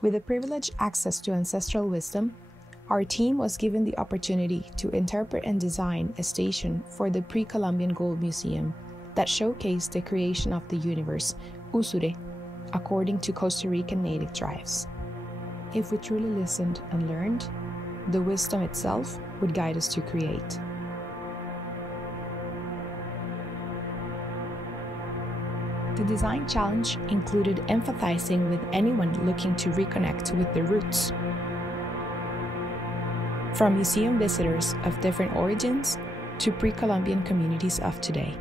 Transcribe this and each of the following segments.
With the privileged access to ancestral wisdom, our team was given the opportunity to interpret and design a station for the Pre Columbian Gold Museum that showcased the creation of the universe, Usure, according to Costa Rican native tribes. If we truly listened and learned, the wisdom itself would guide us to create. The design challenge included empathizing with anyone looking to reconnect with their roots. From museum visitors of different origins to pre-Columbian communities of today.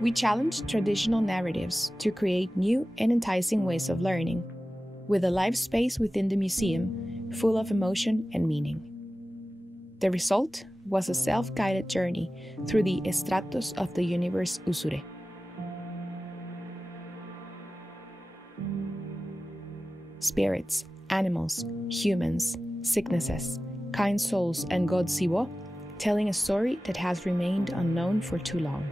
We challenged traditional narratives to create new and enticing ways of learning, with a live space within the museum full of emotion and meaning. The result was a self-guided journey through the estratos of the universe Usure. Spirits, animals, humans, sicknesses, kind souls, and God Siwo, telling a story that has remained unknown for too long.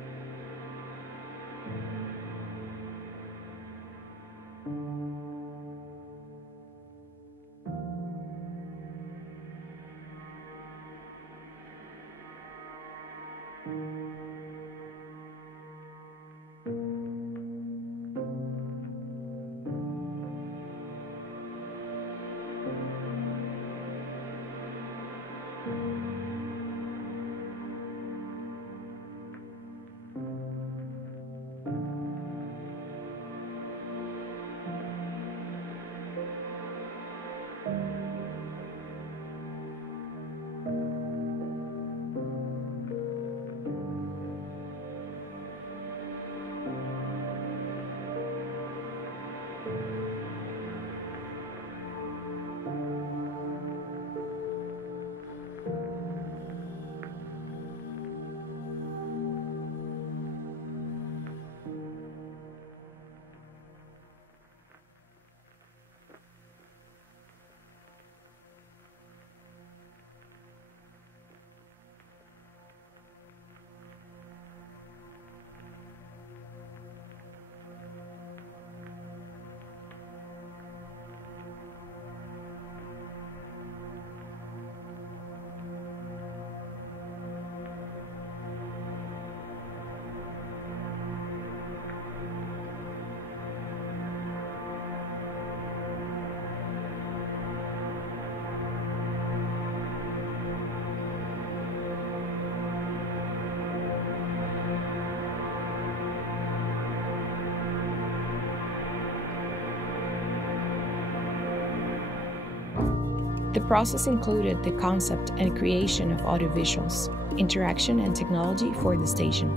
The process included the concept and creation of audiovisuals, interaction and technology for the station.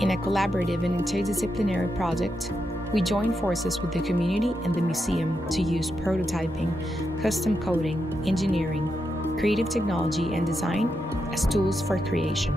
In a collaborative and interdisciplinary project, we joined forces with the community and the museum to use prototyping, custom coding, engineering, creative technology and design as tools for creation.